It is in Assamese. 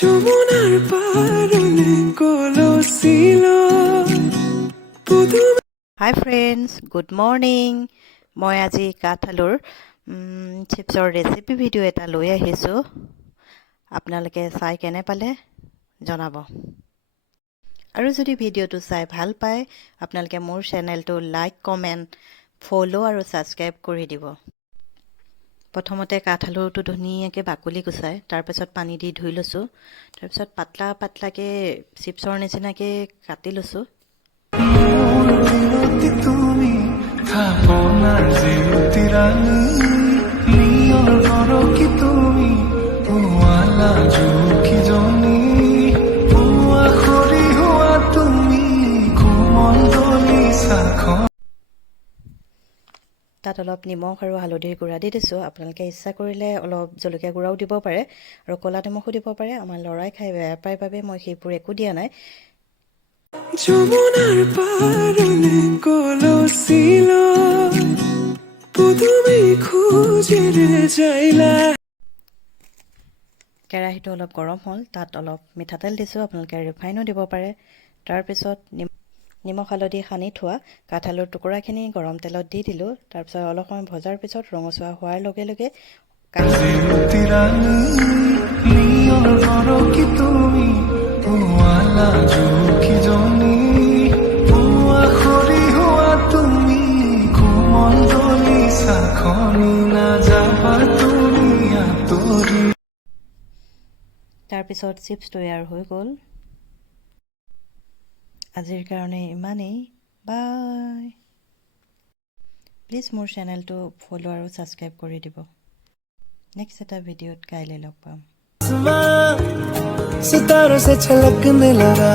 যমুনাৰ পাৰে কলসিল হাই ফ্ৰেণ্ডছ গুড মৰ্ণিং মই আজি কাঠআলুৰ চিপছৰ ৰেচিপি ভিডিঅ' এটা লৈ আহিছোঁ আপোনালোকে চাই কেনে পালে জনাব আৰু যদি ভিডিঅ'টো চাই ভাল পায় আপোনালোকে মোৰ চেনেলটো লাইক কমেণ্ট ফ'ল' আৰু ছাবস্ক্ৰাইব কৰি দিব প্ৰথমতে কাঠআলুটো ধুনীয়াকৈ বাকলি গুচাই তাৰপিছত পানী দি ধুই লৈছোঁ তাৰপিছত পাতলা পাতলাকৈ চিপছৰ নিচিনাকৈ কাটি লৈছোঁ তুমি থাকো না জিউতি রানী নিয়র করো কি তুমি ওয়ালা ঝুঁকি জনি হুয়া খরি হুয়া তুমি ঘুমন্তলি সাখন তাত অলপ নিমখ আৰু হালধিৰ গুড়া দি দিছোঁ আপোনালোকে ইচ্ছা কৰিলে অলপ জলকীয়া গুড়াও দিব পাৰে আৰু ক'লা নিমখো দিব পাৰে আমাৰ ল'ৰাই খাই বেয়া পায় বাবে মই সেইবোৰ একো দিয়া নাই যমুনাৰ পাৰে কলসিল তুমি খুঁজে যাইলা কেৰাহীটো অলপ গৰম হ'ল তাত অলপ মিঠাতেল দিছোঁ আপোনালোকে ৰিফাইনো দিব পাৰে তাৰপিছত নিমখ হালধি সানি থোৱা কাঠআলুৰ টুকুৰাখিনি গৰম তেলত দি দিলোঁ তাৰপিছত অলপ সময় ভজাৰ পিছত ৰঙচুৱা হোৱাৰ লগে লগে তাৰপিছত চিপছ তৈয়াৰ হৈ গ'ল আজিৰ কাৰণে ইমানেই বাই প্লিজ মোৰ চেনেলটো ফ'ল' আৰু ছাবস্ক্ৰাইব কৰি দিব নেক্সট এটা ভিডিঅ'ত কাইলৈ লগ পাম सितारों से छलकने लगा